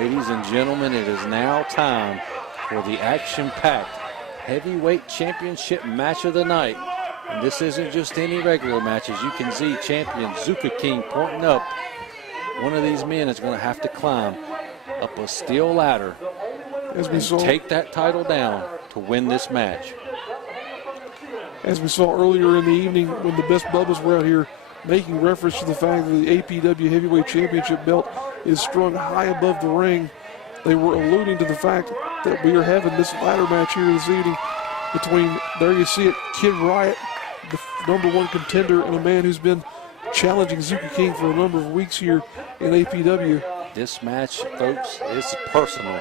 Ladies and gentlemen, it is now time for the action-packed heavyweight championship match of the night. And this isn't just any regular match. As you can see, champion Zuka King pointing up. One of these men is going to have to climb up a steel ladder and take that title down to win this match. As we saw earlier in the evening when the Best Bubbas were out here making reference to the fact that the APW Heavyweight Championship belt is strung high above the ring, they were alluding to the fact that we are having this ladder match here this evening between, there you see it, Kid Riot, the #1 contender, and a man who's been challenging Zuka King for a number of weeks here in APW. This match, folks, is personal.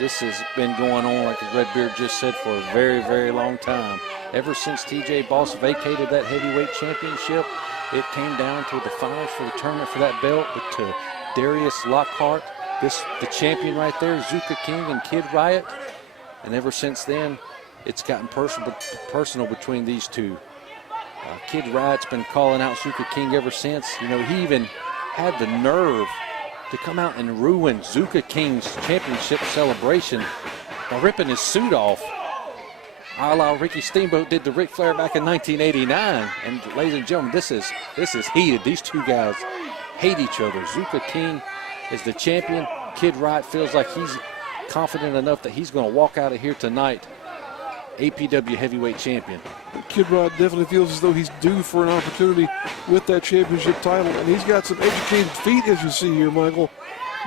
This has been going on, like Redbeard just said, for a very, very long time. Ever since TJ Boss vacated that heavyweight championship, it came down to the finals for the tournament for that belt, but to Darius Lockhart, the champion right there, Zuka King and Kid Riot. And ever since then, it's gotten personal between these two. Kid Riot's been calling out Zuka King ever since. You know, he even had the nerve to come out and ruin Zuka King's championship celebration by ripping his suit off, a la Ricky Steamboat did to Ric Flair back in 1989. And ladies and gentlemen, this is heated. These two guys hate each other. Zuka King is the champion. Kid Riot feels like he's confident enough that he's going to walk out of here tonight APW heavyweight champion. Kid Riot definitely feels as though he's due for an opportunity with that championship title, and he's got some educated feet, as you see here, Michael,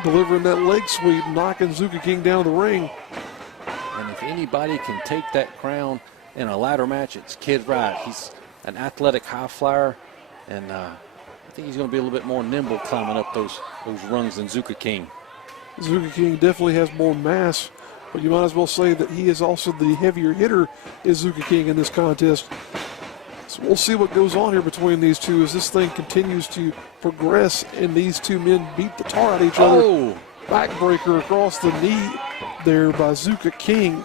delivering that leg sweep, knocking Zuka King down the ring. And if anybody can take that crown in a ladder match, it's Kid Riot. He's an athletic high flyer, and I think he's going to be a little bit more nimble climbing up those rungs than Zuka King. Zuka King definitely has more mass, but you might as well say that he is also the heavier hitter is Zuka King in this contest. So we'll see what goes on here between these two as this thing continues to progress and these two men beat the tar out of each other. Backbreaker across the knee there by Zuka King.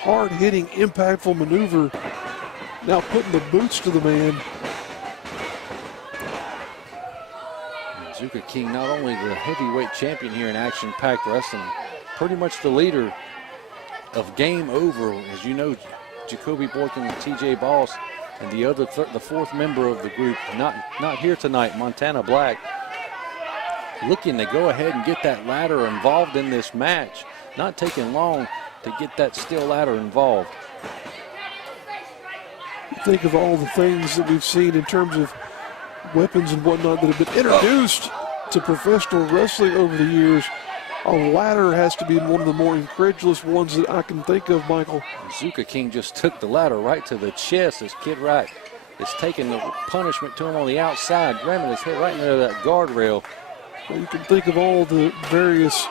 Hard-hitting, impactful maneuver. Now putting the boots to the man. Zuka King, not only the heavyweight champion here in action-packed wrestling, pretty much the leader of Game Over. As you know, Jacoby Boykin and TJ Boss and the fourth member of the group, not here tonight, Montana Black, looking to go ahead and get that ladder involved in this match. Not taking long to get that steel ladder involved. Think of all the things that we've seen in terms of weapons and whatnot that have been introduced to professional wrestling over the years. A ladder has to be one of the more incredulous ones that I can think of, Michael. Zuka King just took the ladder right to the chest as Kid Riot is taking the punishment to him on the outside, ramming his head right into that guardrail. Well, you can think of all the various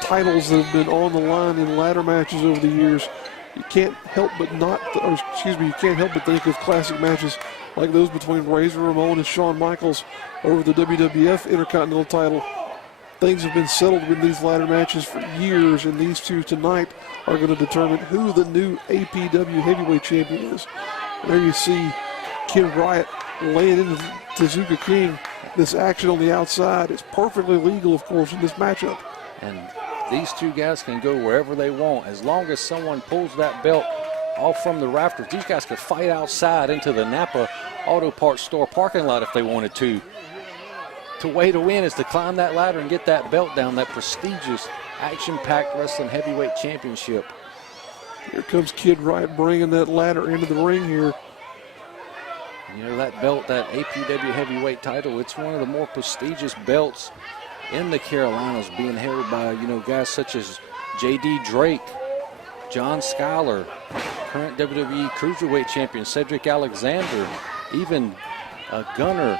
titles that have been on the line in ladder matches over the years. You can't help but you can't help but think of classic matches like those between Razor Ramon and Shawn Michaels over the WWF Intercontinental title. Things have been settled with these ladder matches for years, and these two tonight are going to determine who the new APW heavyweight champion is. There you see Kid Riot laying into Zuka King. This action on the outside is perfectly legal, of course, in this matchup. And these two guys can go wherever they want. As long as someone pulls that belt off from the rafters, these guys could fight outside into the Napa Auto Parts store parking lot if they wanted to. The way to win is to climb that ladder and get that belt down, that prestigious action-packed wrestling heavyweight championship. Here comes Kid Riot bringing that ladder into the ring here. You know, that belt, that APW heavyweight title, it's one of the more prestigious belts in the Carolinas, being held by, you know, guys such as J.D. Drake, John Schuyler, current WWE Cruiserweight champion Cedric Alexander, even Gunner,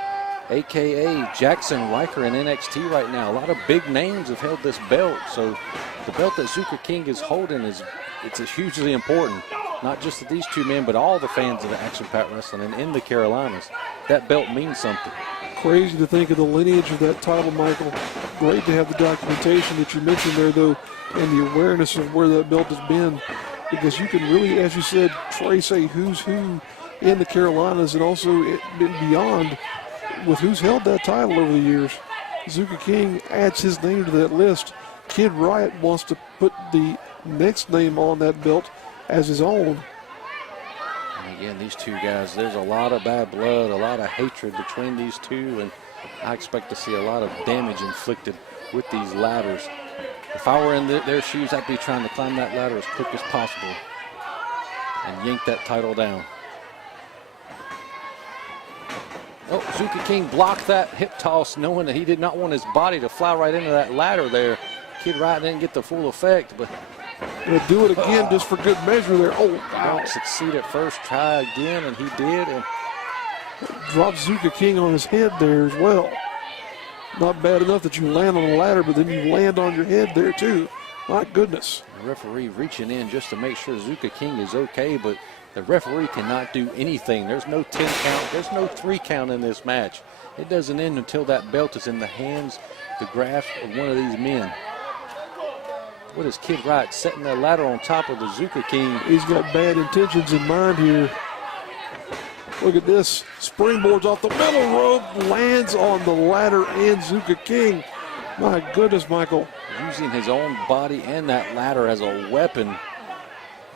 a.k.a. Jackson Riker in NXT right now. A lot of big names have held this belt. So the belt that Zuka King is holding it's hugely important, not just to these two men, but all the fans of the action-packed wrestling and in the Carolinas. That belt means something. Crazy to think of the lineage of that title, Michael. Great to have the documentation that you mentioned there, though, and the awareness of where that belt has been, because you can really, as you said, trace a who's who in the Carolinas and also beyond with who's held that title over the years. Zuka King adds his name to that list. Kid Riot wants to put the next name on that belt as his own. And again, these two guys, there's a lot of bad blood, a lot of hatred between these two, and I expect to see a lot of damage inflicted with these ladders. If I were in their shoes, I'd be trying to climb that ladder as quick as possible and yank that title down. Oh, Zuka King blocked that hip toss, knowing that he did not want his body to fly right into that ladder there. Kid Riot didn't get the full effect, but he'll do it again just for good measure there. Oh, wow. Don't succeed at first, try again, and he did. And drops Zuka King on his head there as well. Not bad enough that you land on the ladder, but then you land on your head there too. My goodness. the referee reaching in just to make sure Zuka King is okay, but the referee cannot do anything. There's no 10 count, there's no 3 count in this match. It doesn't end until that belt is in the hands, the grasp of one of these men. What is Kid Riot setting that ladder on top of the Zuka King? He's got bad intentions in mind here. Look at this. Springboards off the middle rope, lands on the ladder and Zuka King. My goodness, Michael. Using his own body and that ladder as a weapon,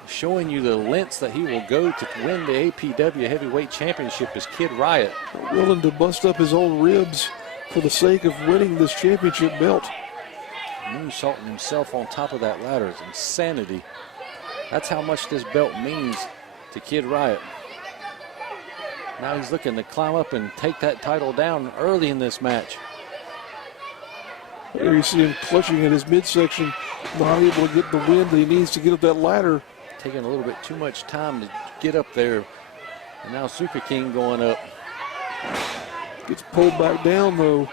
showing you the lengths that he will go to win the APW Heavyweight Championship is Kid Riot. Willing to bust up his own ribs for the sake of winning this championship belt. Moonsaulting himself on top of that ladder is insanity. That's how much this belt means to Kid Riot. Now he's looking to climb up and take that title down early in this match. There you see him clutching at his midsection, not able to get the wind that he needs to get up that ladder. Taking a little bit too much time to get up there. And now Zuka King going up. Gets pulled back down though.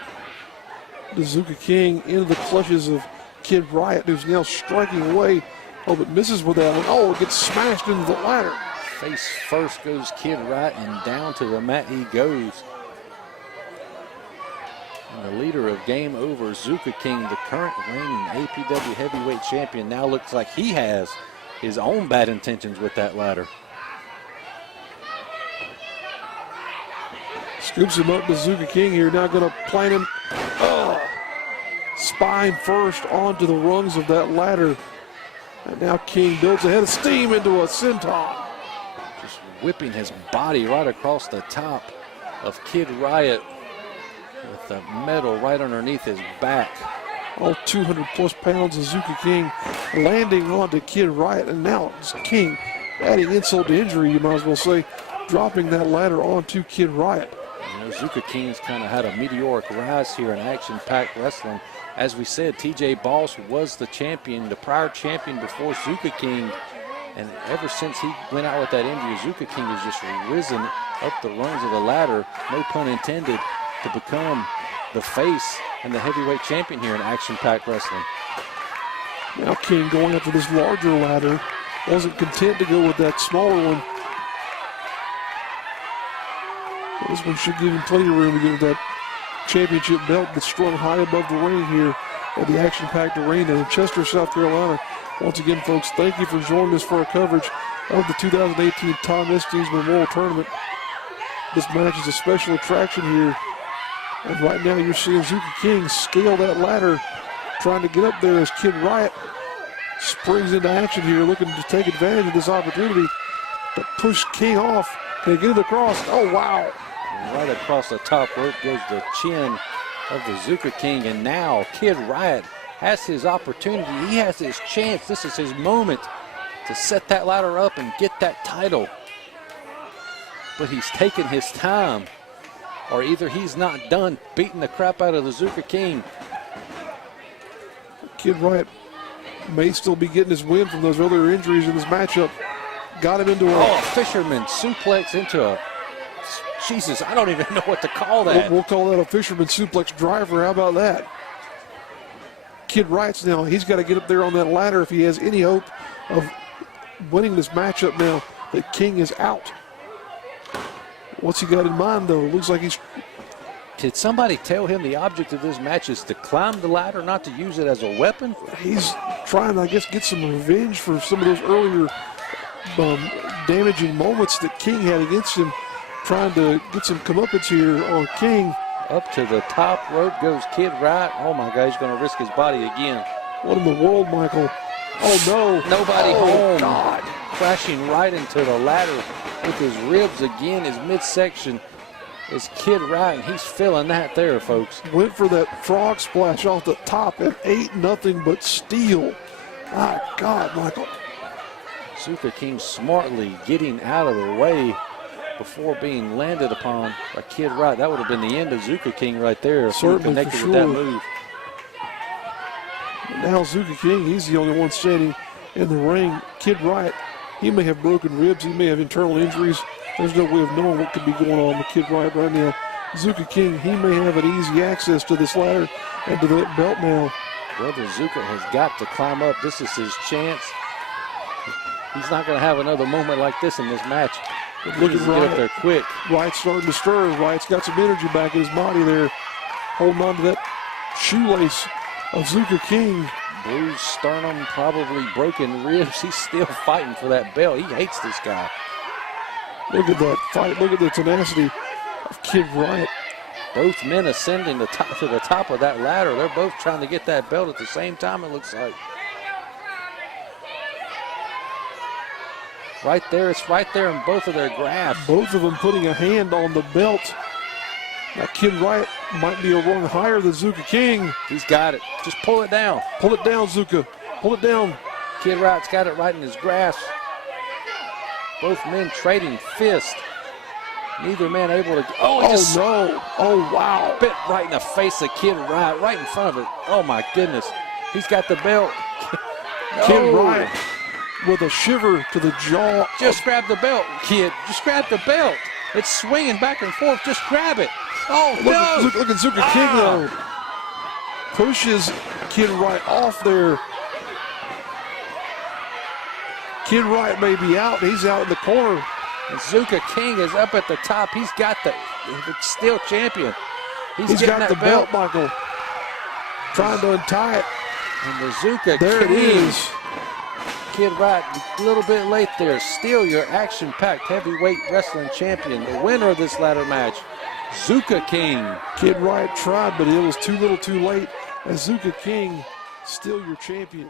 The Zuka King into the clutches of Kid Riot, who's now striking away. Oh, but misses with that one. Oh, gets smashed into the ladder. Face first goes Kid Riot, and down to the mat he goes. And the leader of Game Over, Zuka King, the current reigning APW Heavyweight Champion, now looks like he has his own bad intentions with that ladder. Scoops him up to Zuka King here, now going to plant him. Oh, spine first onto the rungs of that ladder. And now King builds a head of steam into a senton. Just whipping his body right across the top of Kid Riot with the metal right underneath his back. All 200 plus pounds of Zuka King landing onto Kid Riot, and now it's King adding insult to injury, you might as well say, dropping that ladder onto Kid Riot. You know, Zuka King's kind of had a meteoric rise here in action-packed wrestling. As we said, TJ Boss was the champion, the prior champion before Zuka King, and ever since he went out with that injury, Zuka King has just risen up the rungs of the ladder, no pun intended, to become the face and the heavyweight champion here in action-packed wrestling. Now King going after this larger ladder. Wasn't content to go with that smaller one. But this one should give him plenty of room to get that championship belt that's strung high above the ring here at the action-packed arena in Chester, South Carolina. Once again, folks, thank you for joining us for our coverage of the 2018 Tom Estes Memorial Tournament. This match is a special attraction here. And right now you're seeing Zuka King scale that ladder, trying to get up there as Kid Riot springs into action here, looking to take advantage of this opportunity to push King off. Can he get it across? Oh, wow. Right across the top rope goes the chin of the Zuka King, and now Kid Riot has his opportunity. He has his chance. This is his moment to set that ladder up and get that title. But he's taking his time, or either he's not done beating the crap out of the Zuka King. Kid Riot may still be getting his win from those earlier injuries in this matchup. Got him into a fisherman suplex into a, Jesus, I don't even know what to call that. We'll call that a fisherman suplex driver. How about that? Kid Riot's now, he's got to get up there on that ladder if he has any hope of winning this matchup now that King is out. What's he got in mind, though? Looks like he's... Did somebody tell him the object of this match is to climb the ladder, not to use it as a weapon? He's trying, I guess, get some revenge for some of those earlier damaging moments that King had against him, trying to get some comeuppance here on King. Up to the top rope goes Kid Riot. Oh my God, he's going to risk his body again. What in the world, Michael? Oh no. Nobody home. God. Crashing right into the ladder with his ribs again, his midsection is Kid Riot, and he's feeling that there, folks. Went for that frog splash off the top and ate nothing but steel. My God, Michael. Zuka King smartly getting out of the way before being landed upon by Kid Riot. That would have been the end of Zuka King right there if he Certainly, connected for with that sure. move. Now Zuka King, he's the only one standing in the ring. Kid Riot, he may have broken ribs, he may have internal injuries. There's no way of knowing what could be going on with Kid Riot right now. Zuka King, he may have an easy access to this ladder and to that belt now. Brother Zuka has got to climb up. This is his chance. He's not going to have another moment like this in this match. Look He needs at to get up Riot. there quick. Riot's starting to stir. Riot's got some energy back in his body there, holding on to that shoelace of Zuka King. Bruised sternum, probably broken ribs. He's still fighting for that belt. He hates this guy. Look at that fight. Look at the tenacity of Kid Riot. Both men ascending to the top of that ladder. They're both trying to get that belt at the same time, it looks like. Right there, it's right there in both of their grasp. Both of them putting a hand on the belt. Now Kid Riot might be a rung higher than Zuka King. He's got it. Just pull it down. Pull it down, Zuka. Pull it down. Kid Riot's got it right in his grasp. Both men trading fists. Neither man able to. Oh, just no. Oh, wow. bit right in the face of Kid Riot, right in front of it. Oh my goodness. He's got the belt. Kid No. Riot with a shiver to the jaw. Just grab the belt, kid. Just grab the belt. It's swinging back and forth. Just grab it. Oh, no. Look at Zuka King, though. Pushes Kid Riot off there. Kid Riot may be out. He's out in the corner. And Zuka King is up at the top. He's got the still champion. He's getting got that the belt, Michael. Trying to untie it. And the Zuka There it King. is. Kid Riot, a little bit late there. Still your action-packed heavyweight wrestling champion. The winner of this ladder match, Zuka King. Kid Riot tried, but it was too little too late. As Zuka King, still your champion.